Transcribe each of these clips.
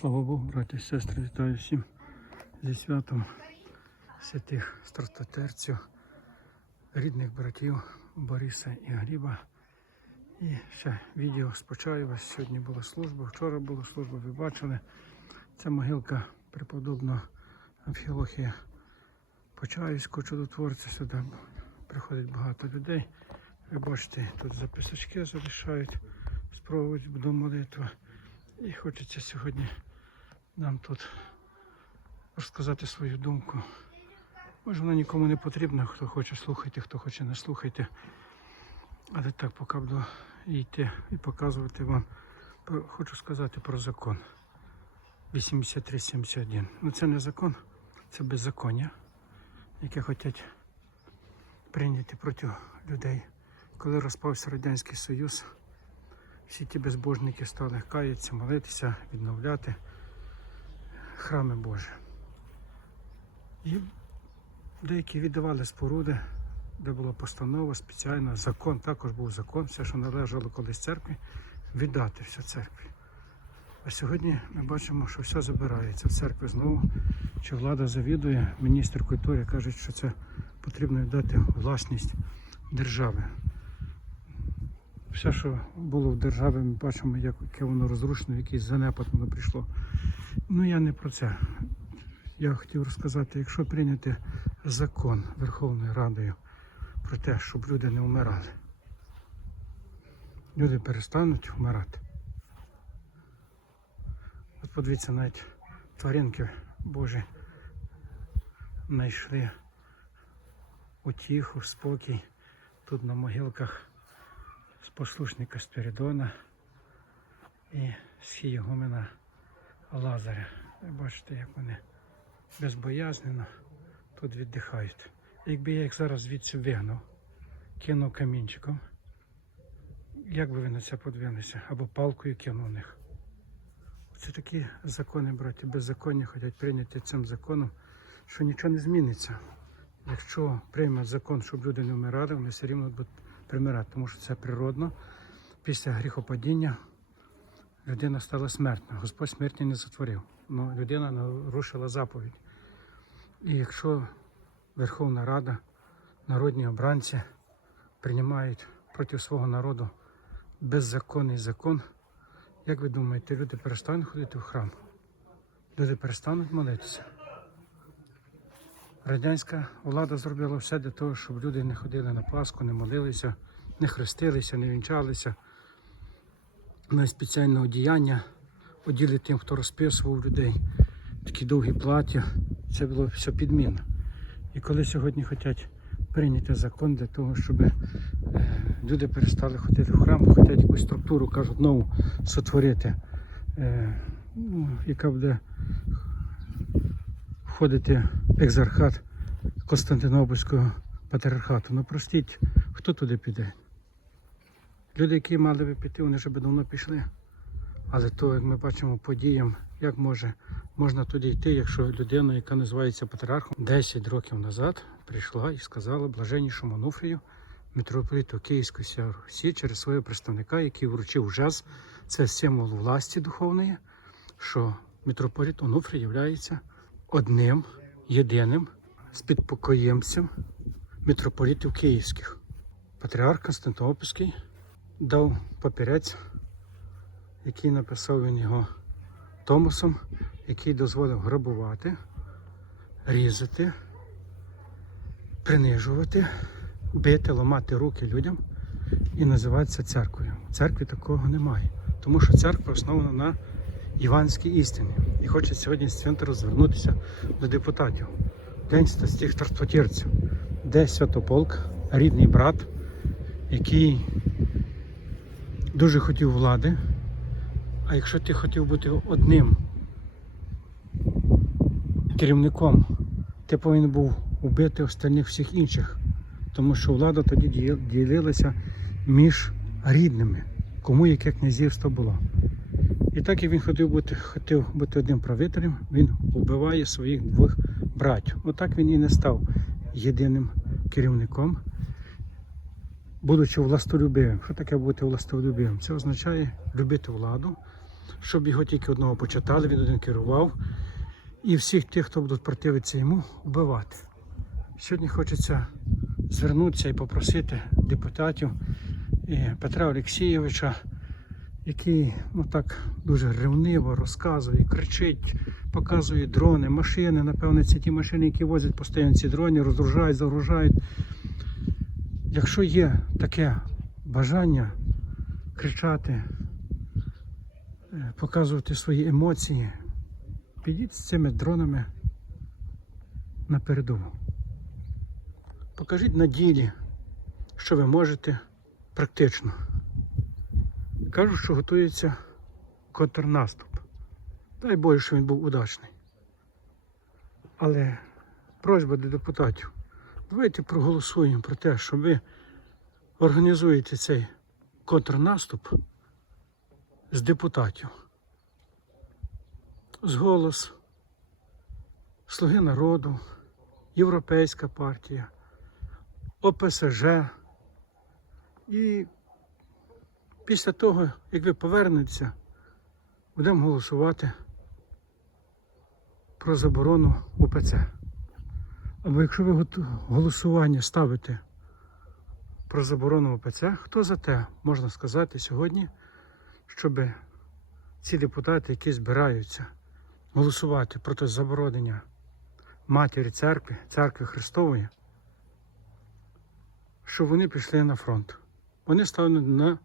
Слава Богу, браті і сестри, вітаю всім зі святом святих страстотерців, рідних братів Бориса і Гліба. І ще відео з Почаєва. Сьогодні була служба, вчора була служба, ви бачили. Це могилка преподобного Амфілохія Почаївського чудотворця. Сюди приходить багато людей. Ви бачите, тут записочки залишають, спробують до молитви. І хочеться сьогодні нам тут розказати свою думку. Може вона нікому не потрібна, хто хоче слухайте, хто хоче не слухайте. Але так, поки буду йти і показувати вам, хочу сказати про закон 8371. Ну це не закон, це беззаконня, яке хочуть прийняти проти людей. Коли розпався Радянський Союз, всі ті безбожники стали каятися, молитися, відновляти храми Божі. І деякі віддавали споруди, де була постанова спеціальна, закон, також був закон, все, що належало колись церкві, віддати все церкві. А сьогодні ми бачимо, що все забирається в церкві знову. Чи влада завідує, міністр культури каже, що це потрібно віддати власність держави. Все, що було в державі, ми бачимо, яке воно розрушено, якийсь занепад воно прийшло. Ну я не про це. Я хотів розказати, якщо прийняти закон Верховною Радою про те, щоб люди не вмирали, люди перестануть вмирати. От подивіться, навіть тваринки Божі знайшли утіху, спокій тут на могилках з послушника Спіридона і схієгумена Лазаря. Ви бачите, як вони безбоязнено тут віддихають. Якби я їх зараз звідси вигнав, кинув камінчиком, як би ви на це подивилися? Або палкою кинув них. Це такі закони, браті, беззаконня хочуть прийняти цим законом, що нічого не зміниться. Якщо приймуть закон, щоб люди не вмирали, вони все рівно будуть примирати, тому що це природно. Після гріхопадіння людина стала смертна. Господь смерті не затворив. Ну, людина нарушила заповідь. І якщо Верховна Рада, народні обранці приймають проти свого народу беззаконний закон, як ви думаєте, люди перестануть ходити в храм? Люди перестануть молитися? Радянська влада зробила все для того, щоб люди не ходили на Пасху, не молилися, не хрестилися, не вінчалися. На спеціальне одіяння оділи тим, хто розписував людей, такі довгі плаття. Це було все підміна. І коли сьогодні хочуть прийняти закон для того, щоб е, люди перестали ходити в храм, хочуть якусь структуру, кажуть, нову сотворити, е, ну, яка буде входити екзархат Константинопольського патріархату. Ну простіть, хто туди піде? Люди, які мали би піти, вони вже би давно пішли. Але то, як ми бачимо подіям, як може, можна туди йти, якщо людина, яка називається патріархом, 10 років назад прийшла і сказала блаженнішому Онуфрію, митрополіту Київської Русі через свого представника, який вручив жез, це символ власті духовної, що митрополіт Онуфрій є одним, єдиним спідпокоємцем митрополітів київських. Патріарх Константинопольський дав папірець, який написав він його Томосом, який дозволив грабувати, різати, принижувати, бити, ламати руки людям і називатися церквою. В церкві такого немає, тому що церква основана на іванській істині. І хоче сьогодні з центру звернутися до депутатів. День стих транспортірців, де Святополк, рідний брат, який дуже хотів влади. А якщо ти хотів бути одним керівником, ти повинен був убити остальних всіх інших. Тому що влада тоді ділилася між рідними, кому яке князівство було. І так як він хотів бути, хотів бути одним правителем, він вбиває своїх двох братів. Отак він і не став єдиним керівником, будучи властолюбивим. Що таке бути властолюбивим? Це означає любити владу, щоб його тільки одного почитали, він один керував. І всіх тих, хто будуть противитися йому, вбивати. Сьогодні хочеться звернутися і попросити депутатів і Петра Олексійовича, який ну так дуже ревниво розказує, кричить, показує дрони, машини. Напевне, це ті машини, які возять постійно ці дрони, розгружають, загружають. Якщо є таке бажання кричати, е, показувати свої емоції, підіть з цими дронами на передову. Покажіть на ділі, що ви можете практично. Кажуть, що готується контрнаступ. Дай Боже, що він був удачний. Але просьба до депутатів. Давайте проголосуємо про те, що ви організуєте цей контрнаступ з депутатів. З голос, Слуги народу, Європейська партія, ОПСЖ. І після того, як ви повернетеся, будемо голосувати про заборону УПЦ. Або якщо ви голосування ставите про заборону ОПЦ, хто за те можна сказати сьогодні, щоб ці депутати, які збираються голосувати проти заборонення матері церкви, церкви Христової, щоб вони пішли на фронт. Вони ставили на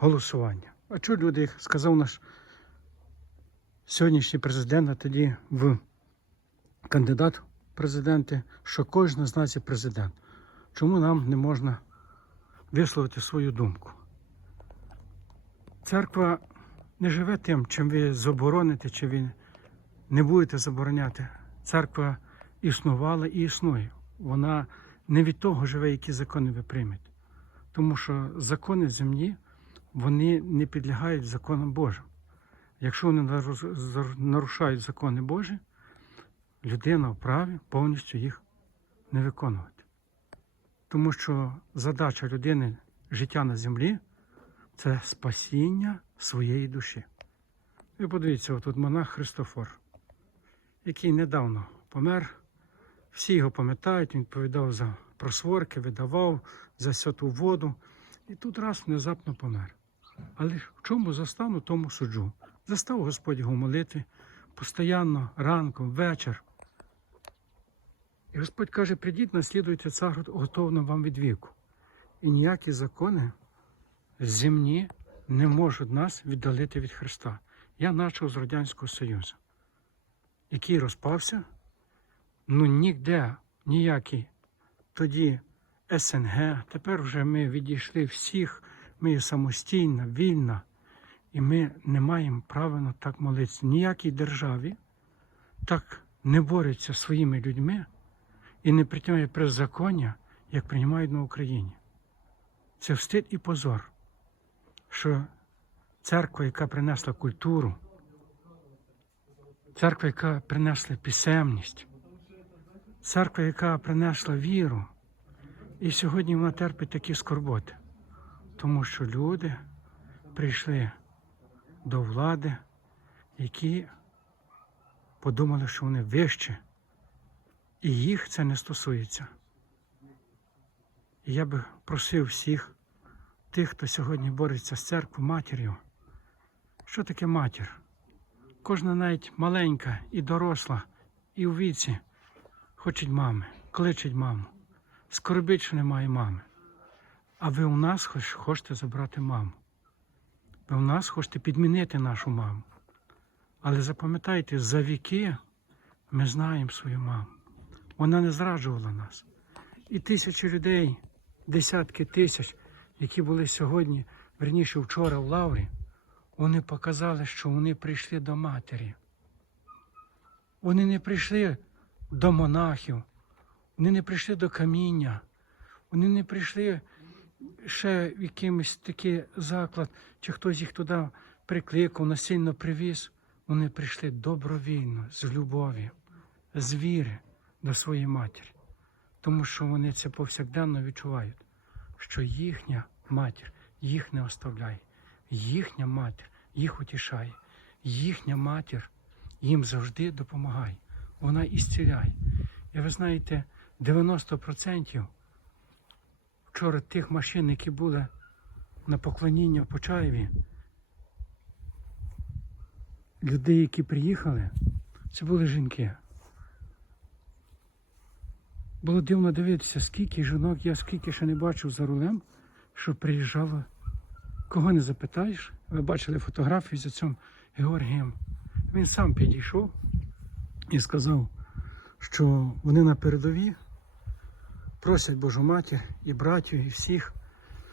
голосування. А чого люди їх сказав наш сьогоднішній президент, а тоді в кандидат президенти, що кожен з нас є президент. Чому нам не можна висловити свою думку? Церква не живе тим, чим ви забороните, чи ви не будете забороняти. Церква існувала і існує. Вона не від того живе, які закони ви приймете. Тому що закони земні вони не підлягають законам Божим. Якщо вони нарушають закони Божі, людина вправі повністю їх не виконувати. Тому що задача людини життя на землі це спасіння своєї душі. Ви подивіться, отут монах Христофор, який недавно помер. Всі його пам'ятають, він відповідав за просворки, видавав за святу воду. І тут раз внезапно помер. Але в чому застану, тому суджу. Застав Господь його в молитві постійно, ранком, вечір. І Господь каже: придіть, наслідуйте цар, готовно вам від віку. І ніякі закони земні не можуть нас віддалити від Христа. Я почав з Радянського Союзу, який розпався, ну ніде ніякий тоді СНГ, тепер вже ми відійшли всіх, ми є самостійна, вільна, і ми не маємо права на так молитися. Ніякій державі так не бореться своїми людьми і не притягує беззаконня, як приймають на Україні. Це встид і позор, що церква, яка принесла культуру, церква, яка принесла писемність, церква, яка принесла віру, і сьогодні вона терпить такі скорботи, тому що люди прийшли до влади, які подумали, що вони вищі, і їх це не стосується. І я би просив всіх тих, хто сьогодні бореться з церквою матір'ю. Що таке матір? Кожна навіть маленька і доросла, і у віці хочуть мами, кличуть маму. Скорбить, що немає мами. А ви у нас хоч хочете забрати маму. Ви у нас хочете підмінити нашу маму. Але запам'ятайте, за віки ми знаємо свою маму. Вона не зраджувала нас. І тисячі людей, десятки тисяч, які були сьогодні, верніше вчора в Лаврі, вони показали, що вони прийшли до матері. Вони не прийшли до монахів, вони не прийшли до каміння, вони не прийшли ще якийсь такий заклад, чи хтось їх туди прикликав, насильно привіз. Вони прийшли добровільно, з любові, з віри до своєї матері. Тому що вони це повсякденно відчувають, що їхня матір їх не оставляє, їхня матір їх утішає, їхня матір їм завжди допомагає. Вона ісціляє. І ви знаєте, 90% вчора тих машин, які були на поклоніння в Почаєві, людей, які приїхали, це були жінки. Було дивно дивитися, скільки жінок я скільки ще не бачив за рулем, що приїжджало. Кого не запитаєш? Ви бачили фотографію з цим Георгієм. Він сам підійшов і сказав, що вони на передовій просять Божу матір і братів, і всіх,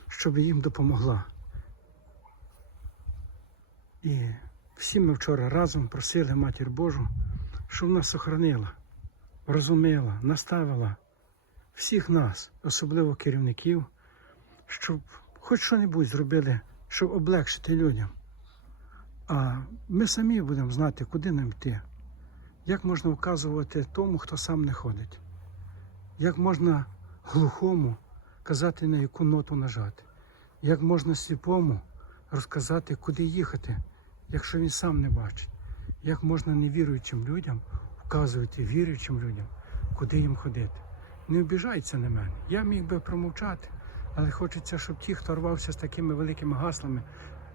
щоб їм допомогла. І всі ми вчора разом просили Матір Божу, щоб нас сохранила, розуміла, наставила всіх нас, особливо керівників, щоб хоч що-небудь зробили, щоб облегшити людям. А ми самі будемо знати, куди нам йти, як можна вказувати тому, хто сам не ходить, як можна глухому казати, на яку ноту нажати, як можна сліпому розказати, куди їхати, якщо він сам не бачить, як можна невіруючим людям вказувати віруючим людям, куди їм ходити. Не обіжайте на мене. Я міг би промовчати, але хочеться, щоб ті, хто рвався з такими великими гаслами,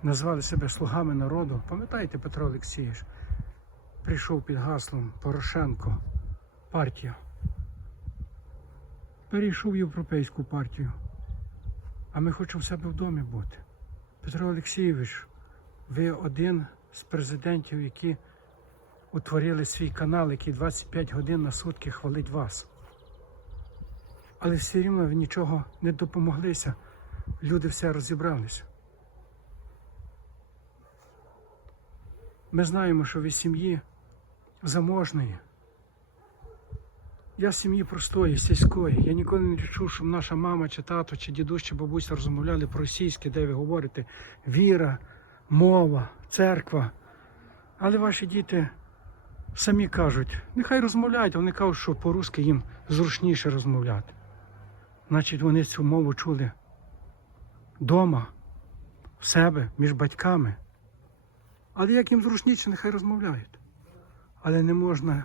назвали себе слугами народу. Пам'ятаєте, Петро Олексійович, прийшов під гаслом Порошенко, партія. Перейшов в європейську партію. А ми хочемо в себе в домі бути. Петро Олексійович, ви один з президентів, які утворили свій канал, який 25 годин на сутки хвалить вас. Але все рівно ви нічого не допомоглися. Люди все розібралися. Ми знаємо, що ви сім'ї заможної. Я з сім'ї простої, сільської. Я ніколи не чув, щоб наша мама, чи тато, чи дідусь, чи бабуся розмовляли про російське, де ви говорите віра, мова, церква. Але ваші діти самі кажуть, нехай розмовляють, вони кажуть, що по-русски їм зручніше розмовляти. Значить, вони цю мову чули вдома, в себе, між батьками. Але як їм зручніше, нехай розмовляють. Але не можна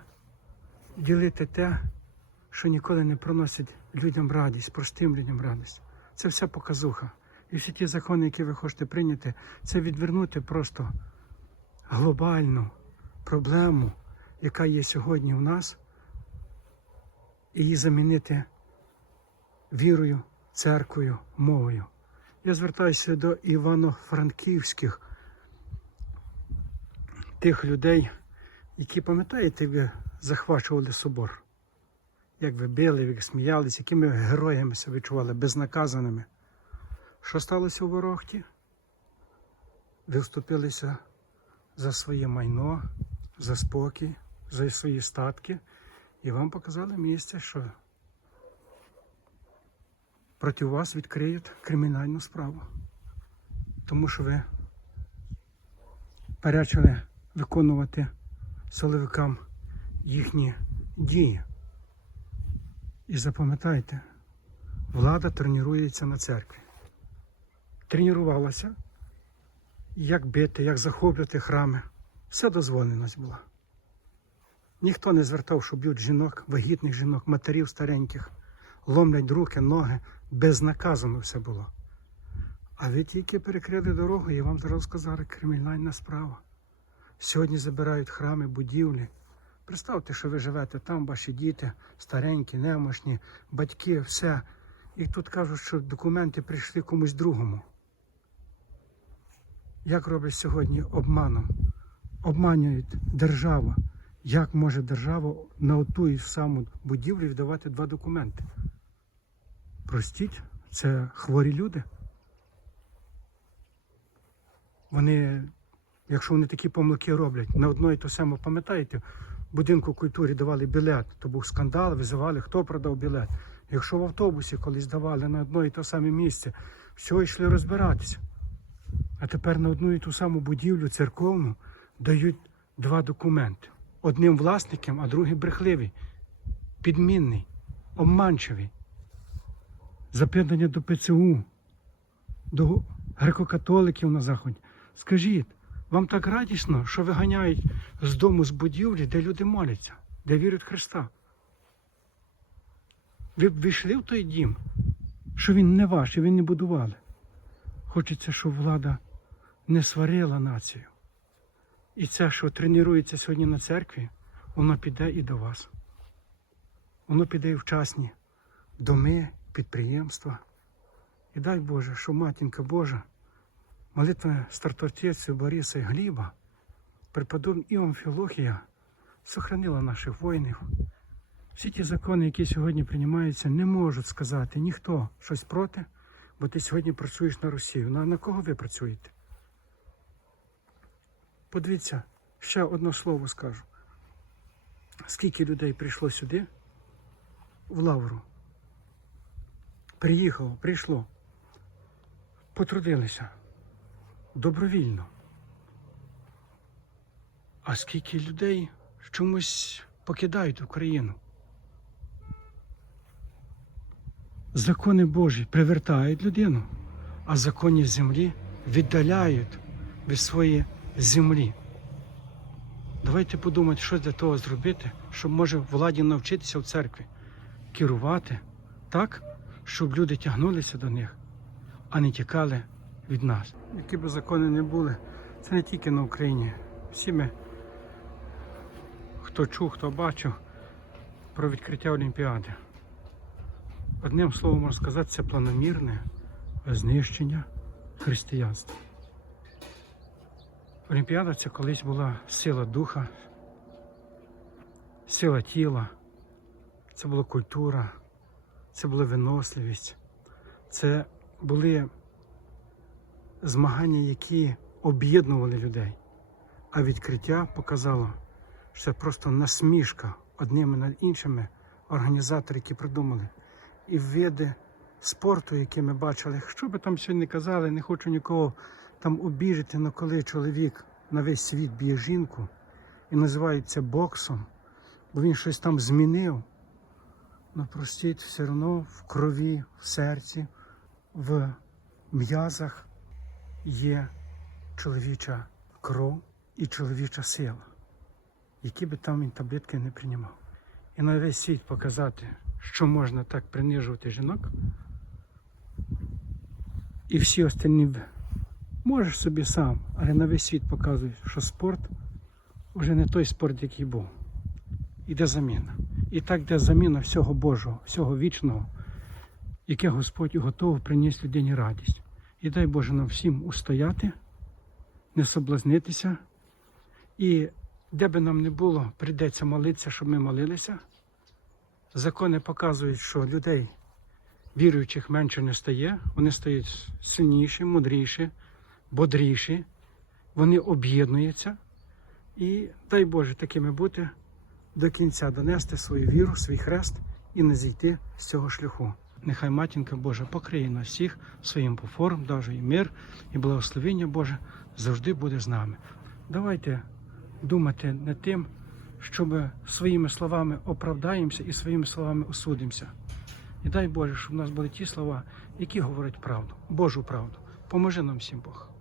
ділити те, що ніколи не приносить людям радість, простим людям радість. Це вся показуха. І всі ті закони, які ви хочете прийняти, це відвернути просто глобальну проблему, яка є сьогодні в нас, і її замінити вірою, церквою, мовою. Я звертаюся до івано-франківських тих людей, які, пам'ятаєте, захвачували собор. Як ви били, як сміялись, якими героями себе відчували, безнаказаними. Що сталося у Ворохті? Ви вступилися за своє майно, за спокій, за свої статки, і вам показали місце, що проти вас відкриють кримінальну справу. Тому що ви перечили виконувати силовикам їхні дії. І запам'ятайте, влада тренується на церкві. Тренувалася, як бити, як захоплювати храми. Все дозволеність була. Ніхто не звертав, що б'ють жінок, вагітних жінок, матерів стареньких, ломлять руки, ноги. Безнаказано все було. А ви тільки перекрили дорогу, і вам зараз сказали кримінальна справа. Сьогодні забирають храми, будівлі. Представте, що ви живете там, ваші діти, старенькі, немощні, батьки, все. І тут кажуть, що документи прийшли комусь другому. Як роблять сьогодні обманом? Обманюють державу. Як може держава на оту і саму будівлю віддавати два документи? Простіть, це хворі люди. Вони, якщо вони такі помилки роблять, на одно і то саме, пам'ятаєте, будинку культури давали білет, то був скандал, визивали, хто продав білет. Якщо в автобусі колись давали на одно і то саме місце, все йшли розбиратися. А тепер на одну і ту саму будівлю церковну дають два документи. Одним власникам, а другий брехливий, підмінний, обманчивий. Запитання до ПЦУ, до греко-католиків на Заході. Скажіть, Вам так радісно, що виганяють з дому з будівлі, де люди моляться, де вірять Христа. Ви б війшли в той дім, що він не ваш, і ви не будували. Хочеться, щоб влада не сварила націю. І це, що тренується сьогодні на церкві, воно піде і до вас. Воно піде і в частні доми, підприємства. І дай Боже, що матінка Божа, молитва стартотецю Бориса і Гліба, преподобний Іон Філохія, сохранила наших воїнів. Всі ті закони, які сьогодні приймаються, не можуть сказати ніхто щось проти, бо ти сьогодні працюєш на Росію. На, на кого ви працюєте? Подивіться, ще одне слово скажу. Скільки людей прийшло сюди, в Лавру? Приїхало, прийшло, потрудилися добровільно. А скільки людей чомусь покидають Україну? Закони Божі привертають людину, а закони землі віддаляють від своєї землі. Давайте подумати, що для того зробити, щоб може владі навчитися в церкві керувати так, щоб люди тягнулися до них, а не тікали від нас. Які б закони не були, це не тільки на Україні. Всі ми, хто чув, хто бачив про відкриття Олімпіади. Одним словом можна сказати, це планомірне знищення християнства. Олімпіада це колись була сила духа, сила тіла, це була культура, це була виносливість, це були змагання, які об'єднували людей. А відкриття показало, що це просто насмішка одними над іншими організатори, які придумали. І види спорту, які ми бачили, що би там сьогодні казали, не хочу нікого там обіжити, але коли чоловік на весь світ б'є жінку і називають це боксом, бо він щось там змінив. Ну, простіть, все одно в крові, в серці, в м'язах є чоловіча кров і чоловіча сила, які би там він таблетки не приймав. І на весь світ показати, що можна так принижувати жінок. І всі остальні можеш собі сам, але на весь світ показують, що спорт вже не той спорт, який був. Іде заміна. І так йде заміна всього Божого, всього вічного, яке Господь готовий приніс людині радість. І дай Боже нам всім устояти, не соблазнитися. І де би нам не було, прийдеться молитися, щоб ми молилися. Закони показують, що людей віруючих менше не стає, вони стають сильніші, мудріші, бодріші, вони об'єднуються. І дай Боже такими бути до кінця донести свою віру, свій хрест і не зійти з цього шляху. Нехай матінка Божа покриє нас всіх своїм пофором, даже і мир, і благословення Боже завжди буде з нами. Давайте думати над тим, щоб своїми словами оправдаємося і своїми словами осудимося. І дай Боже, щоб у нас були ті слова, які говорять правду, Божу правду. Поможи нам всім Бог.